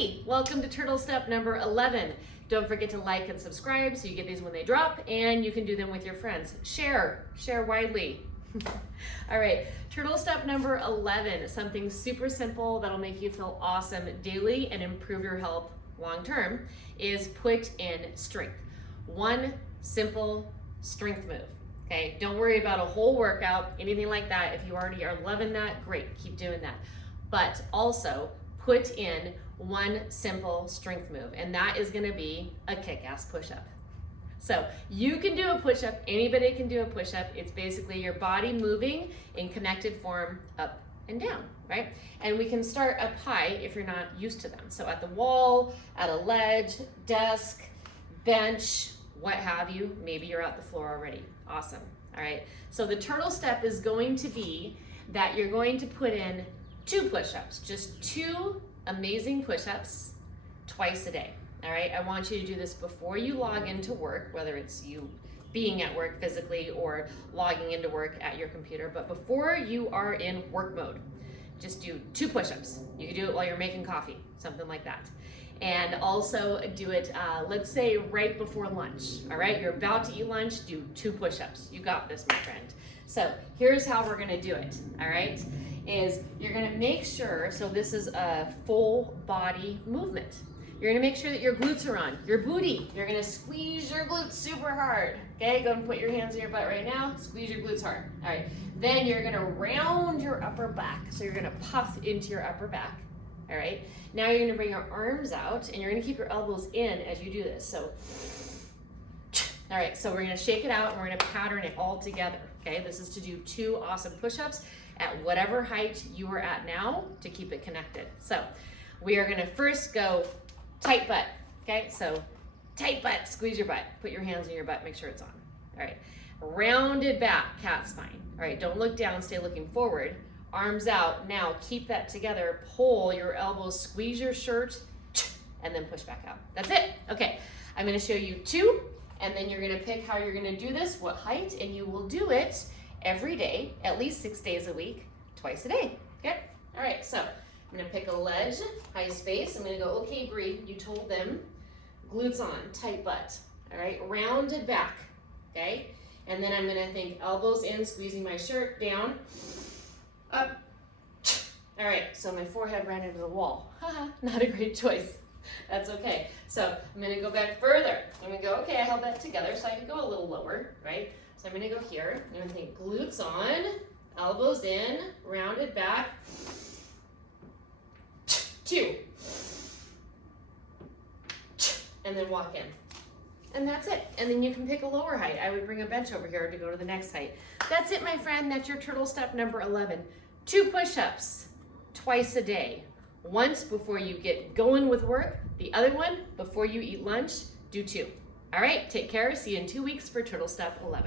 Hey, welcome to turtle step number 11. Don't forget to like and subscribe so you get these when they drop, and you can do them with your friends. Share widely. All right, turtle step number 11, something super simple that'll make you feel awesome daily and improve your health long term, is put in strength. One simple strength move. Okay, don't worry about a whole workout, anything like that. If you already are loving that, great, keep doing that. But also put in one simple strength move, and that is gonna be a kick-ass push-up. So you can do a push-up, anybody can do a push-up. It's basically your body moving in connected form up and down, right? And we can start up high if you're not used to them. So at the wall, at a ledge, desk, bench, what have you. Maybe you're at the floor already. Awesome. All right. So the turtle step is going to be that you're going to put in 2 push-ups, just 2 amazing push-ups twice a day. All right. I want you to do this before you log into work, whether it's you being at work physically or logging into work at your computer, but before you are in work mode, just do 2 push-ups. You can do it while you're making coffee, something like that. And also do it, let's say right before lunch, all right? You're about to eat lunch, do 2 push-ups. You got this, my friend. So here's how we're gonna do it, all right? Is you're gonna make sure, so this is a full body movement. You're gonna make sure that your glutes are on, your booty. You're gonna squeeze your glutes super hard, okay? Go and put your hands in your butt right now, squeeze your glutes hard, all right? Then you're gonna round your upper back. So you're gonna puff into your upper back. All right, now you're gonna bring your arms out and you're gonna keep your elbows in as you do this. So, all right, so we're gonna shake it out and we're gonna pattern it all together, okay? This is to do 2 awesome push-ups at whatever height you are at now to keep it connected. So we are gonna first go tight butt, okay? So tight butt, squeeze your butt, put your hands in your butt, make sure it's on. All right, rounded back, cat spine. All right, don't look down, stay looking forward. Arms out, now keep that together, pull your elbows, squeeze your shirt, and then push back out. That's it. Okay, I'm gonna show you 2, and then you're gonna pick how you're gonna do this, what height, and you will do it every day, at least 6 days a week, twice a day, okay? All right, so I'm gonna pick a ledge, high space. I'm gonna go, okay, Bree, you told them, glutes on, tight butt, all right? Rounded back, okay? And then I'm gonna think elbows in, squeezing my shirt, down, up. All right, so my forehead ran into the wall. Haha, not a great choice. That's okay. So I'm gonna go back further. I'm gonna go, okay, I held that together so I can go a little lower, right? So I'm gonna go here. I'm gonna think glutes on, elbows in, rounded back. 2. And then walk in. And that's it. And then you can pick a lower height. I would bring a bench over here to go to the next height. That's it, my friend. That's your turtle step number 11. 2 push-ups twice a day. Once before you get going with work. The other one before you eat lunch. Do 2. All right, take care. See you in 2 weeks for turtle step 11.